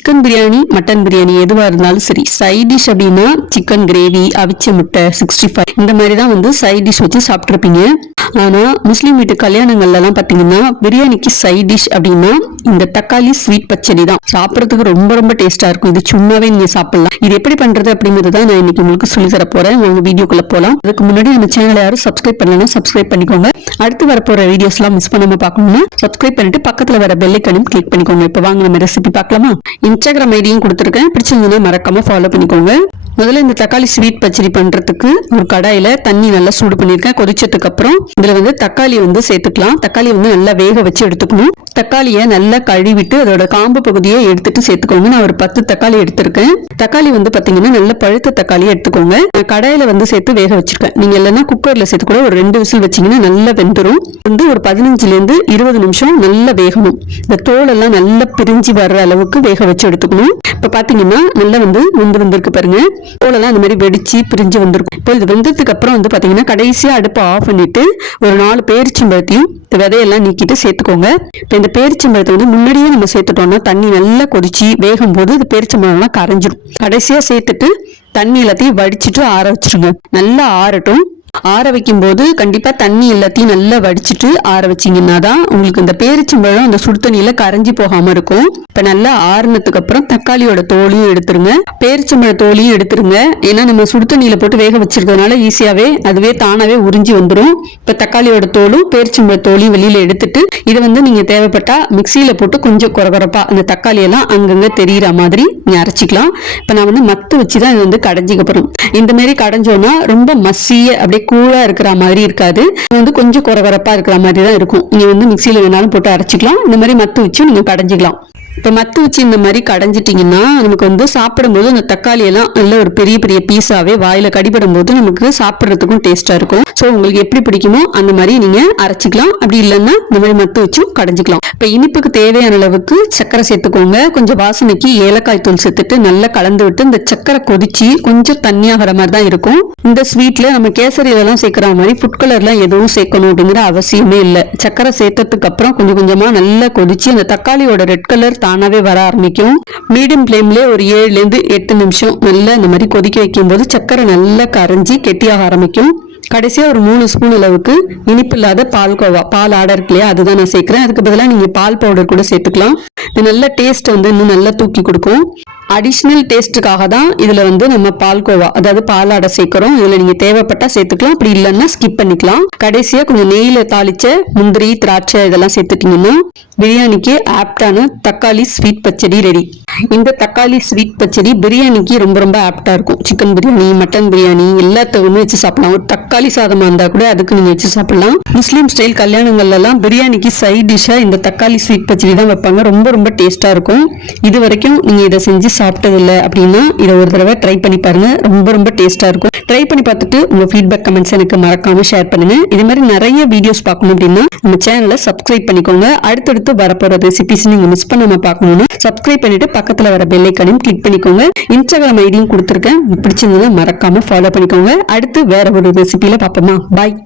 Chicken biryani mutton biryani எதுவாக இருந்தாலும் சரி. சைட் டிஷ் அப்படின்னா சிக்கன் கிரேவி அவிச்ச முட்டை சிக்ஸ்டி ஃபைவ் இந்த மாதிரி தான் வந்து சைட் டிஷ் வச்சு சாப்பிட்ருப்பீங்க ஆனா முஸ்லீம் வீட்டு கல்யாணங்கள்லாம் பார்த்தீங்கன்னா பாத்தீங்கன்னா பிரியாணிக்கு சைட் டிஷ் அப்படின்னா இந்த தக்காளி ஸ்வீட் பச்சடி தான். சாப்பிட்றதுக்கு ரொம்ப ரொம்ப டேஸ்ட்டாக இருக்கும். இது சும்மாவே நீங்க சாப்பிடலாம். இது எப்படி பண்றது அப்படிங்கிறது தான் நான் இன்னைக்கு உங்களுக்கு சொல்லி தர போறேன். உங்க வீடியோக்குள்ள போகலாம் அதுக்கு முன்னாடி நம்ம சேனலை யாரும் சப்ஸ்கிரைப் பண்ணலாம் சப்ஸ்கிரைப் பண்ணிக்கோங்க. அடுத்து வரப்போற வீடியோஸ்லாம் மிஸ் பண்ணாம பார்க்கணும்னா சப்ஸ்கிரைப் பண்ணிட்டு பக்கத்துல வர பெல்லைக்கனையும் கிளிக் பண்ணிக்கோங்க. இப்போ வாங்க நம்ம ரெசிபி பார்க்கலாமா? இன்ஸ்டாகிராம் ஐடியும் கொடுத்துருக்கேன். பிடிச்சிருந்ததுன்னா மறக்காம ஃபாலோ பண்ணிக்கோங்க. முதல்ல இந்த தக்காளி ஸ்வீட் பச்சடி பண்றதுக்கு ஒரு கடாயில தண்ணி நல்லா சூடு பண்ணிருக்கேன் கொதிச்சதுக்கு அப்புறம் இதுல வந்து தக்காளி வந்து சேர்த்துக்கலாம். தக்காளி வந்து நல்லா வேக வச்சு எடுத்துக்கணும். தக்காளியை நல்லா கழுவிட்டு அதோட காம்பு பகுதியை எடுத்துட்டு சேர்த்துக்கோங்க. நான் ஒரு பத்து தக்காளி எடுத்திருக்கேன். தக்காளி வந்து பாத்தீங்கன்னா நல்ல பழுத்த தக்காளி எடுத்துக்கோங்க. நான் கடாயில வந்து சேர்த்து வேக வச்சிருக்கேன். நீங்க இல்லைன்னா குக்கர்ல சேர்த்து கூட ஒரு ரெண்டு விசில் வச்சீங்கன்னா நல்லா வெந்துரும். வந்து ஒரு பதினஞ்சுல இருந்து இருபது நிமிஷம் நல்லா வேகணும். இந்த தோல் எல்லாம் நல்லா பிரிஞ்சு வர்ற அளவுக்கு வேக வச்சு எடுத்துக்கணும். இப்போ பார்த்தீங்கன்னா நல்லா வந்து வெந்து வந்திருக்கு பாருங்க. தோலெல்லாம் இந்த மாதிரி வெடிச்சு பிரிஞ்சு வந்திருக்கும். இப்போ இது வெந்ததுக்கு அப்புறம் வந்து பார்த்தீங்கன்னா கடைசியாக அடுப்பை ஆஃப் பண்ணிட்டு ஒரு நாலு பேரிச்சம்பழத்தையும் இந்த விதையெல்லாம் நீக்கிட்டு சேர்த்துக்கோங்க. இப்போ இந்த பேரிச்சம்பழத்தை வந்து முன்னாடியே நம்ம சேர்த்துட்டோம்னா தண்ணி நல்லா கொதிச்சு வேகும் போது இந்த பேரிச்சம்பழம்லாம் கரைஞ்சிடும் கடைசியாக சேர்த்துட்டு தண்ணி எல்லாத்தையும் வடிச்சிட்டு ஆற வச்சிருங்க. நல்லா ஆறட்டும். ஆற வைக்கும் போது கண்டிப்பா தண்ணி எல்லாத்தையும் நல்லா வடிச்சிட்டு ஆற வச்சிங்கன்னா தான் உங்களுக்கு இந்த பேரிச்சம்பழம் அந்த சுடு தண்ணியில கரைஞ்சி போகாம இருக்கும். இப்ப நல்லா ஆறுனதுக்கு அப்புறம் தக்காளியோட தோலையும் எடுத்துருங்க. பேரிச்சம்பழ தோலையும் எடுத்துருங்க. ஏன்னா நம்ம சுடு தண்ணியில போட்டு வேக வச்சிருக்கிறதுனால ஈஸியாவே அதுவே தானாவே உறிஞ்சி வந்துடும் இப்ப தக்காளியோட தோலும் பேரிச்சம்பழ தோலையும் வெளியில எடுத்துட்டு இதை வந்து நீங்க தேவைப்பட்டா மிக்சியில போட்டு கொஞ்சம் குறகுறப்பா அந்த தக்காளி எல்லாம் அங்கங்க தெரியற மாதிரி நீ அரைச்சிக்கலாம். இப்ப நான் வந்து மத்து வச்சுதான் இது வந்து கடைஞ்சிக்க இந்த மாதிரி கடைஞ்சோம்னா ரொம்ப மசிய அப்படியே கூழா இருக்கிற மாதிரி இருக்காது. வந்து கொஞ்சம் குறகுறப்பா இருக்கிற மாதிரி தான் இருக்கும். நீங்க வந்து மிக்சியில் வேணாலும் போட்டு அரைச்சிக்கலாம். இந்த மாதிரி மத்து வச்சு நீங்க கடைஞ்சிக்கலாம். இப்போ மத்து வச்சு இந்த மாதிரி கடைஞ்சிட்டிங்கன்னா நமக்கு வந்து சாப்பிடும்போது அந்த தக்காளி எல்லாம் நல்ல ஒரு பெரிய பெரிய பீஸாவே வாயில கடிபடும் போது நமக்கு சாப்பிட்றதுக்கும் டேஸ்ட்டாக இருக்கும். ஸோ உங்களுக்கு எப்படி பிடிக்குமோ அந்த மாதிரி நீங்க அரைச்சிக்கலாம். அப்படி இல்லைன்னா இந்த மாதிரி மத்து வச்சும் கடைஞ்சிக்கலாம். இப்போ இனிப்புக்கு தேவையான அளவுக்கு சர்க்கரை சேர்த்துக்கோங்க. கொஞ்சம் வாசனைக்கு ஏலக்காய் தூள் சேர்த்துட்டு நல்லா கலந்து விட்டு இந்த சர்க்கரை கொதிச்சு கொஞ்சம் தண்ணியாகிற மாதிரி தான் இருக்கும். இந்த ஸ்வீட்ல நம்ம கேசரியிலலாம் சேர்க்குற மாதிரி ஃபுட் கலர்லாம் எதுவும் சேர்க்கணும் அப்படிங்கிற அவசியமே இல்லை. சர்க்கரை சேர்த்ததுக்கு அப்புறம் கொஞ்சம் கொஞ்சமா நல்லா கொதிச்சு அந்த தக்காளியோட ரெட் கலர் தானாகவே வர ஆரம்பிக்கும். மீடியம் ஃப்ளேம்ல ஒரு ஏழுல இருந்து எட்டு நிமிஷம் நல்லா இந்த மாதிரி கொதிக்க வைக்கும் போது சர்க்கரை நல்லா கரைஞ்சி கெட்டியாக ஆரம்பிக்கும். கடைசியா ஒரு மூணு ஸ்பூன் அளவுக்கு இனிப்பு இல்லாத பால் கோவா பால் ஆடை இருக்கு இல்லையா அதுதான் நான் சேர்க்குறேன். அதுக்கு பதிலாக நீங்க பால் பவுடர் கூட சேர்த்துக்கலாம். இது நல்ல டேஸ்ட் வந்து இன்னும் நல்லா தூக்கி கொடுக்கும். அடிஷ்னல் டேஸ்ட்டுக்காக தான் இதுல வந்து நம்ம பால்கோவா அதாவது பாலாடை சேர்க்குறோம். இதுல நீங்க தேவைப்பட்டா சேர்த்துக்கலாம் அப்படி இல்லைன்னா ஸ்கிப் பண்ணிக்கலாம். கடைசியா கொஞ்சம் நெய்யில தாளிச்ச முந்திரி திராட்சை இதெல்லாம் சேர்த்துட்டிங்கன்னா பிரியாணிக்கு ஆப்டான தக்காளி ஸ்வீட் பச்சடி ரெடி இந்த தக்காளி ஸ்வீட் பச்சடி பிரியாணிக்கு ரொம்ப ரொம்ப ஆப்டா இருக்கும். சிக்கன் பிரியாணி மட்டன் பிரியாணி எல்லாத்துக்குமே வச்சு சாப்பிடலாம். ஒரு தக்காளி சாதமா இருந்தா கூட அதுக்கு நீங்க வச்சு சாப்பிடலாம். முஸ்லீம் ஸ்டைல் கல்யாணங்கள்லாம் பிரியாணிக்கு சைட் டிஷ்ஷா இந்த தக்காளி ஸ்வீட் பச்சடி தான் வைப்பாங்க. ரொம்ப ரொம்ப டேஸ்டா இருக்கும். இது வரைக்கும் நீங்க இதை செஞ்சு சாப்பிட்டதில்லை அப்படின்னா இதை ஒரு தடவை ட்ரை பண்ணி பாருங்க. ரொம்ப ரொம்ப டேஸ்டா இருக்கும். ட்ரை பண்ணி பார்த்துட்டு உங்க ஃபீட்பேக் கமெண்ட்ஸ் எனக்கு மறக்காம ஷேர் பண்ணுங்க. இது மாதிரி நிறைய வீடியோஸ் பார்க்கணும் அப்படின்னா நம்ம சேனலை சப்ஸ்கிரைப் பண்ணிக்கோங்க. அடுத்தடுத்து வரப்போறது ரெசிபிஸ் நீங்க மிஸ் பண்ணாம பார்க்கணும்னா சப்ஸ்கிரைப் பண்ணிட்டு பக்கத்துல வர பெல் ஐக்கனையும் கிளிக் பண்ணிக்கோங்க. இன்ஸ்டாகிராம் ஐடியும் கொடுத்துருக்கேன். பிடிச்சிருந்ததுன்னா மறக்காம ஃபாலோ பண்ணிக்கோங்க. அடுத்து வேற ஒரு ரெசிபியில பார்ப்போமா? பாய்